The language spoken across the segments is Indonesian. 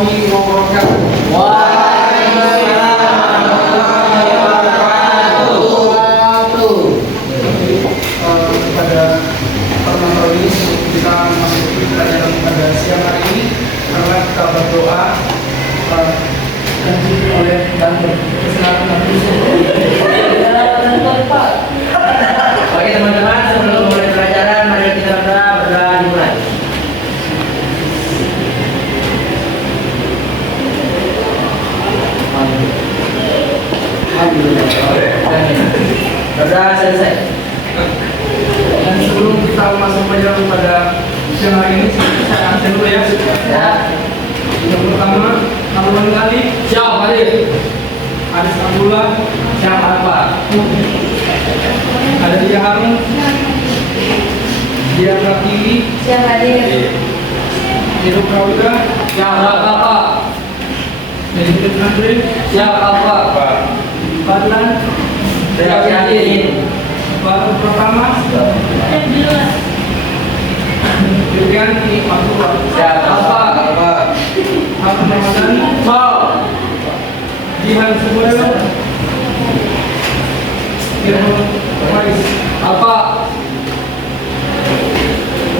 warahmatullahi wabarakatuh. Waalaikumsalam warahmatullahi wabarakatuh. Pada pertemuan ini kita masuki pelajaran pada siang hari ini karena kita berdoa dan dipimpin oleh Dante. Silakan Oke teman-teman, sebelum mulai pelajaran, mari kita berdoa dimulai. Berdoa selesai. Dan sebelum kita masuk pelajaran pada siang hari ini, saya absen dulu ya. Ya. Yang pertama, Abdul Ghani, Siap, Hadir. Aris Abdullah, Siap, apa? ada Dia Harun, Dia Pratiwi, Siap hadir. Hidup Prawira, Siap, apa? dari Hidup Nandri, Siap, apa? Fadlan, Siap, hadirin. Baru pertama, Yulianti Abdullah, Siap, apa? Harun Ramadhani, Siap. Jihan Suboyo, Irfan Faris, Apa?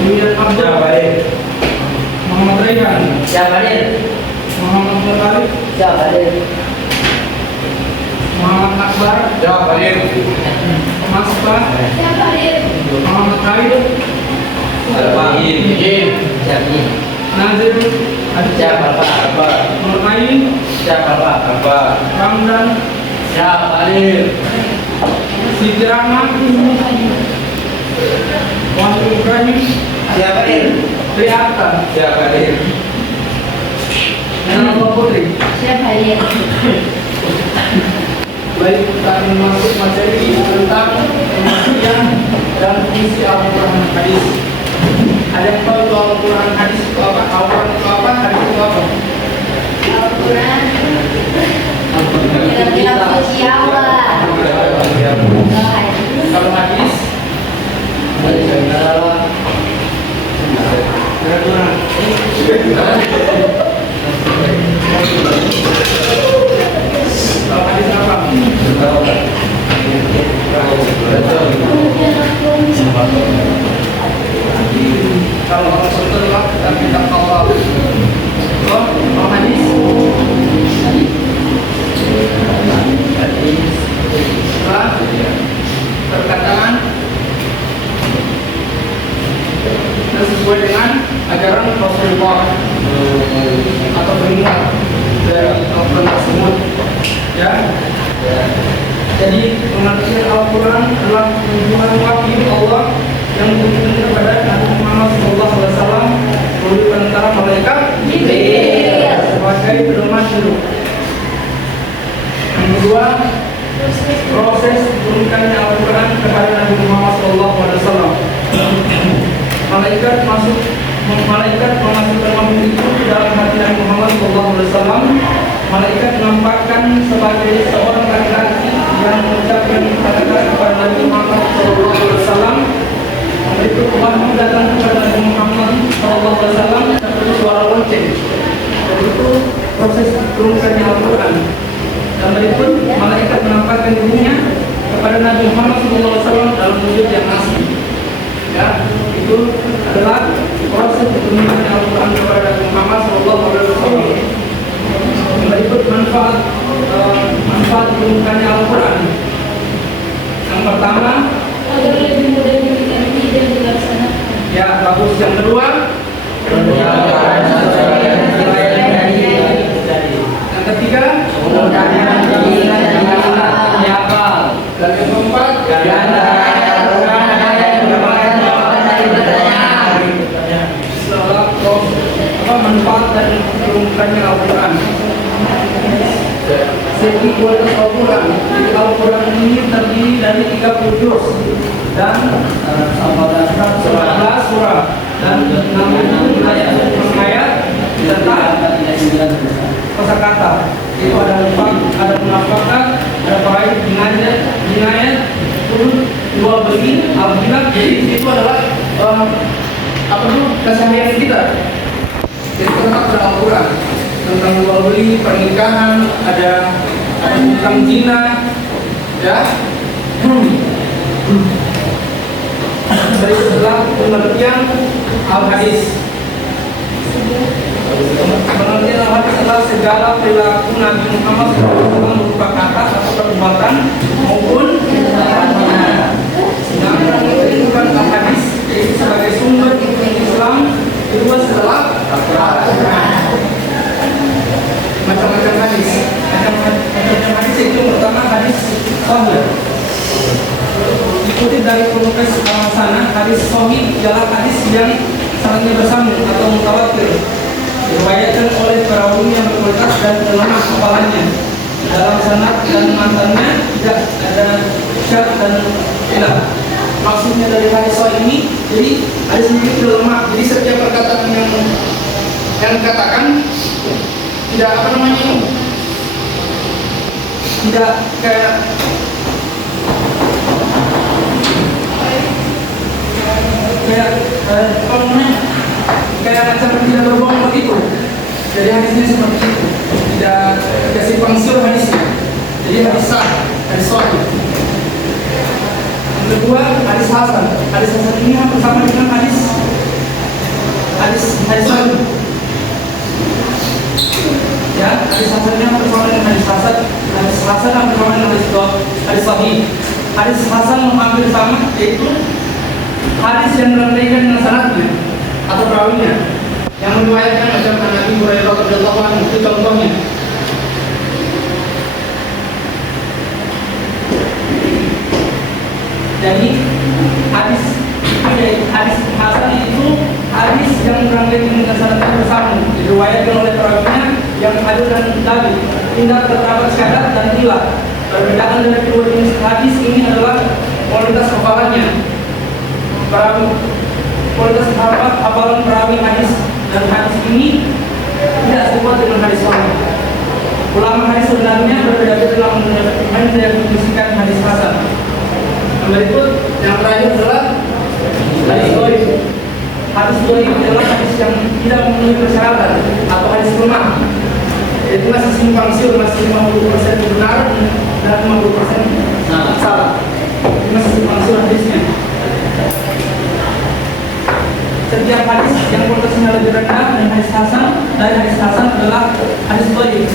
Kemudian Abdul, Muhammad Raihan, Siap, hadir. Muhammad Muttalib, Siap, hadir. Muhammad Akbar, Mas Bas, Siap hadir. Muhammad Khalid, Siap, nih. Nazir, Siap, apa? Nur Ain, Siap, apa? Ramdan, Siap, hadir. Siti Rahman, Wahyu Ibrahim, Siap, hadir. Triata, Siap, hadir. dan Nova Putri. Siap hadir. Baik, kita akan masuk materi tentang pengertian dan fungsi Al-Quran hadis. Ada yang tahu itu Al-Quran hadis itu apa? Al-Quran itu apa? Hadis itu apa? Al-Quran. Kitab suci Allah. Kalau hadis, Al-Quran. Kalau hadis apa? Kalau setelah kita minta Allah, kalau hadis, setelah perkataan dan sesuai dengan ajaran Rasulullah atau pengingat dari Al-Quran tersebut, ya. Jadi pengertian Al-Quran adalah kunjungan wahyu Allah yang diturunkan kepada Nabi Muhammad SAW melalui perantara malaikat Jibril. sebagai pedoman hidup. Yang kedua, proses diturunkannya Al-Quran kepada Nabi Muhammad SAW. Malaikat memasukkan wahyu itu ke dalam hati Nabi Muhammad SAW. Malaikat menampakkan sebagai seorang laki-laki yang mengucapkan kata-kata kepada Nabi Muhammad SAW. Itu wahyu datang kepada Nabi Muhammad SAW seperti suara lonceng. Dan itu proses turunkannya Al-Quran. Dan berikut malaikat menampakkan dirinya kepada Nabi Muhammad SAW dalam wujud yang asli. Ya, itu adalah proses turunkannya Al-Quran kepada Nabi Muhammad SAW. Berikut manfaat turunkannya Al-Quran. Yang pertama, Agar lebih mudah dimengerti dan dilaksanakan. ya bagus. Yang kedua, yang ketiga, dan yang keempat, manfaat dari turunkannya Al-Quran. Segi kualitas Al-Quran. Jadi Al-Quran ini terdiri dari 30 juz dan 11 surah dan 60 ayat serta kosakata. Itu ada munafakat, ada faid, jinayat, turun, dua bagi, al-bilad. Jadi itu adalah keseharian kita. Jadi tetap pada Al-Quran. tentang jual beli, pernikahan, ada tentang zina, ya. Dari sebelah pengertian al-hadis. Pengertian al-hadis adalah segala perilaku Nabi Muhammad SAW berupa kata atau perbuatan maupun sedangkan kehidupan al-hadis yaitu sebagai sumber ilmu Islam kedua setelah macam-macam hadis. Macam-macam hadis itu pertama hadis sahih. Dikutip dari penulis sana, hadis sahih ialah hadis yang sanadnya bersambung atau mutawatir, diriwayatkan oleh perawi yang berkualitas dan lemah hafalannya. Dalam sanad dan matanya tidak ada syak dan khilaf. Maksudnya dari hadis sahih ini, jadi hadis ini tidak lemah. Jadi setiap perkataan yang dikatakan tidak tidak kayak kayak macam tidak berbohong begitu. Jadi hadisnya seperti itu, tidak dikasih pangsur hadisnya. Jadi hadis sah, hadis sahih. Yang kedua hadis hasan. Hadis hasan ini hampir sama dengan hadis sahih. Ya, hadis hasannya hampir sama dengan hadis hasan. Hadis hasan hampir sama dengan hadis sahih. Hadis hasan hampir sama, yaitu hadis yang berkaitan dengan sanadnya atau perawinya yang meriwayatkan macam Nabi Hurairah radhiyallahu anhu itu contohnya. Jadi hadis hasan itu hadis yang berkaitan dengan sanadnya bersambung diriwayatkan oleh perawinya yang ada dan Nabi tidak terdapat syarat dan ilah. Perbedaan dari kedua jenis hadis ini adalah kualitas hafalannya. Kualitas hafalan perawi hadis dan hadis ini tidak serupa dengan hadis sahih. Ulama hadis sebenarnya berbeda-beda dalam mendefinisikan hadis hasan. Yang berikut yang terakhir adalah hadis dhaif. Hadis dhaif adalah hadis yang tidak memenuhi persyaratan atau hadis lemah. Itu masih simpang siur, masih 50% benar dan 50% salah. Ini masih simpang siur hadisnya. Setiap hadis yang kualitasnya lebih rendah dari hadis hasan adalah hadis dhaif.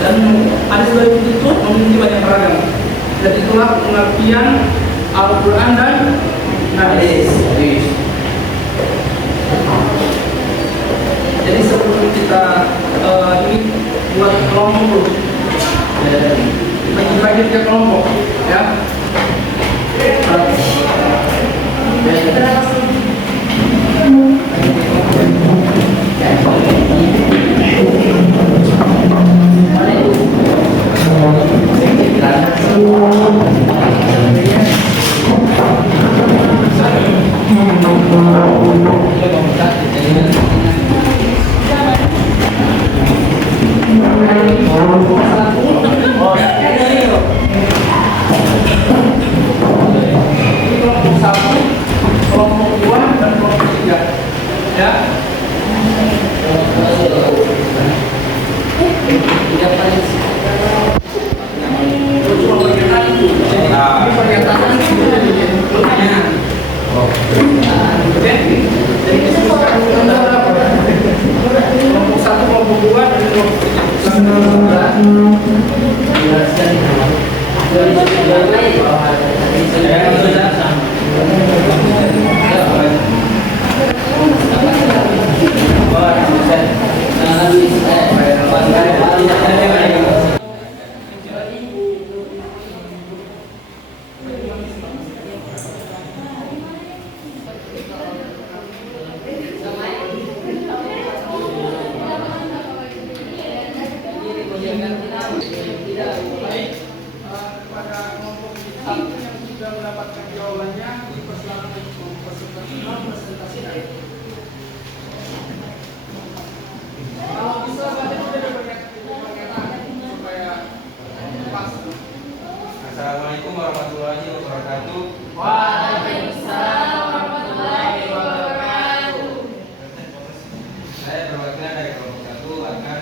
Dan hadis dhaif itu memiliki banyak ragam. Dan itulah pengertian Al-Quran dan hadis. Jadi sebelum kita ini buat kelompok dulu, bagi-bagi ke kelompok, ya. Assalamualaikum warahmatullahi wabarakatuh. Waalaikumsalam warahmatullahi wabarakatuh. Saya perwakilan dari kelompok 1 akan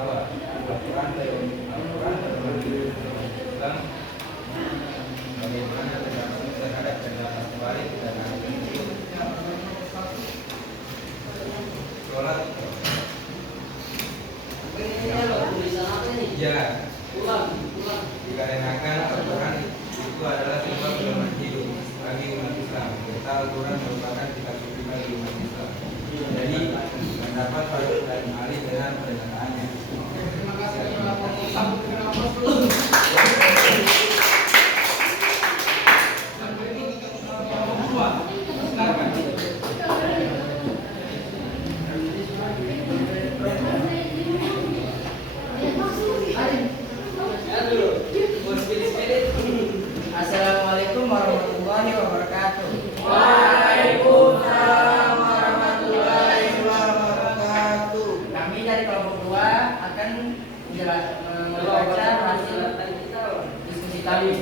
bahwa Al-Quran telah Islam bagaimana tergantung terhadap penjelasan kembali dan sholat jalan dikarenakan Al-Quran itu adalah sebuah pedoman hidup bagi umat Islam. Serta Al-Quran merupakan kitab suci bagi umat Islam. Jadi pendapat Pak dan Ali dengan pernyataannya. Terima kasih kepada Bapak Sambut dengan aplaus dulu. Sampai ini Bapak Berdua. Silakan. Assalamualaikum warahmatullahi wabarakatuh. Waalaikumsalam warahmatullahi wabarakatuh. Kami dari kelompok 2 akan membaca hasil diskusi kami,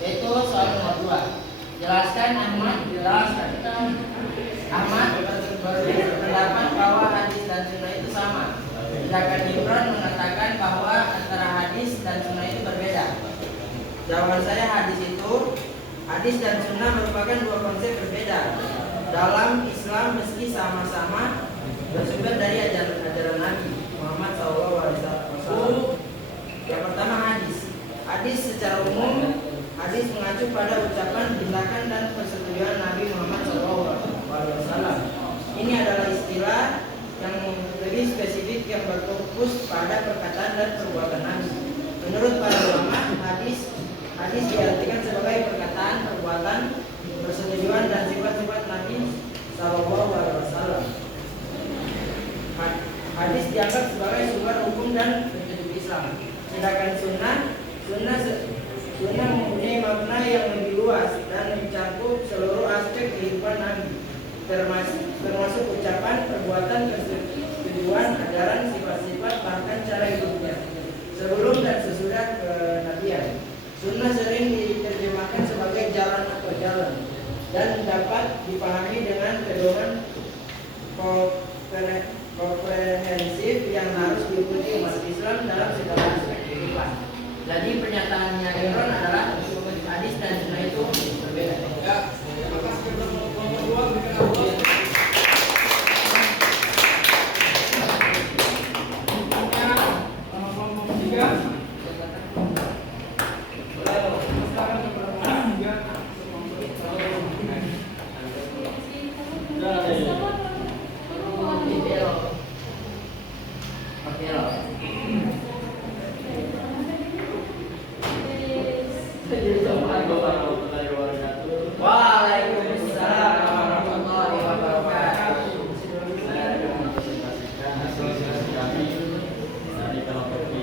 yaitu soal nomor 2. Jelaskan Ahmad berpendapat bahwa hadis dan sunnah itu sama. Sedangkan Imran mengatakan bahwa antara hadis dan sunnah itu berbeda. Jawaban saya hadis dan sunnah merupakan dua konsep berbeda dalam Islam meski sama-sama bersumber dari ajaran Nabi Muhammad SAW. Yang pertama hadis. Hadis secara umum, hadis mengacu pada ucapan, tindakan dan persetujuan Nabi Muhammad SAW. Ini adalah istilah yang lebih spesifik yang berfokus pada perkataan dan perbuatan Nabi. Menurut para ulama, hadis diartikan sebagai perkataan, perbuatan, persetujuan dan sifat-sifat Nabi SAW. Hadis dianggap sebagai sumber hukum dan petunjuk Islam. Sedangkan sunnah mempunyai makna yang lebih luas dan mencakup seluruh aspek kehidupan Nabi, termasuk ucapan, perbuatan, persetujuan, ajaran, sifat-sifat, bahkan cara hidupnya sebelum dan sesudah kenabian. Sunnah sering diterjemahkan sebagai jalan atau jalan dan dapat dipahami dengan pedoman komprehensif yang harus diikuti umat Islam dalam segala aspek kehidupan. Jadi pernyataannya Imran adalah hadis dan sunnah itu berbeda. Ya, terima kasih kepada Bapak Berdua. Berikan aplaus. Waalaikumsalam warahmatullahi wabarakatuh. Saya akan mempresentasikan hasil diskusi kami dari kelompok 3.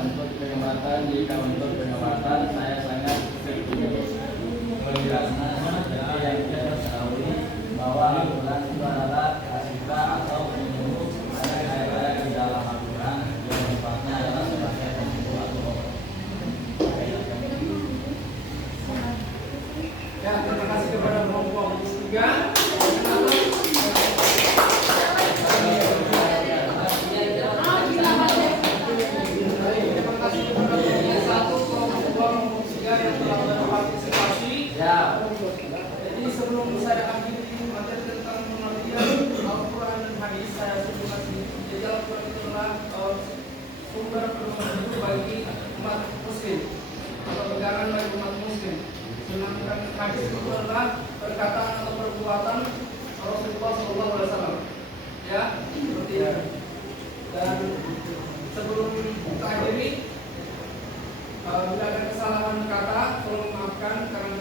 Untuk pengamatan di kaunter pengamatan saya sangat setuju karena seperti yang kita ketahui bahwa Al-Quran itu adalah kasifah atau penyembuh ayat-ayat di dalam Al-Quran yang sifatnya adalah sebagai penyembuh atau Ya, terima kasih kepada kelompok 3. Terima kasih kepada kelompok 1, kelompok 2, kelompok 3 yang telah berpartisipasi. Ya. Jadi sebelum saya akhiri materi tentang pengertian Al-Quran dan hadis, saya sebutkan sedikit. Jadi Al-Quran itu adalah sumber pedoman hidup bagi umat muslim atau pegangan bagi umat muslim. Sedangkan hadis itu adalah perkataan atau perbuatan Rasulullah SAW. Ya, seperti itu. Dan sebelum kita akhiri, bila ada kesalahan kata, tolong maafkan karena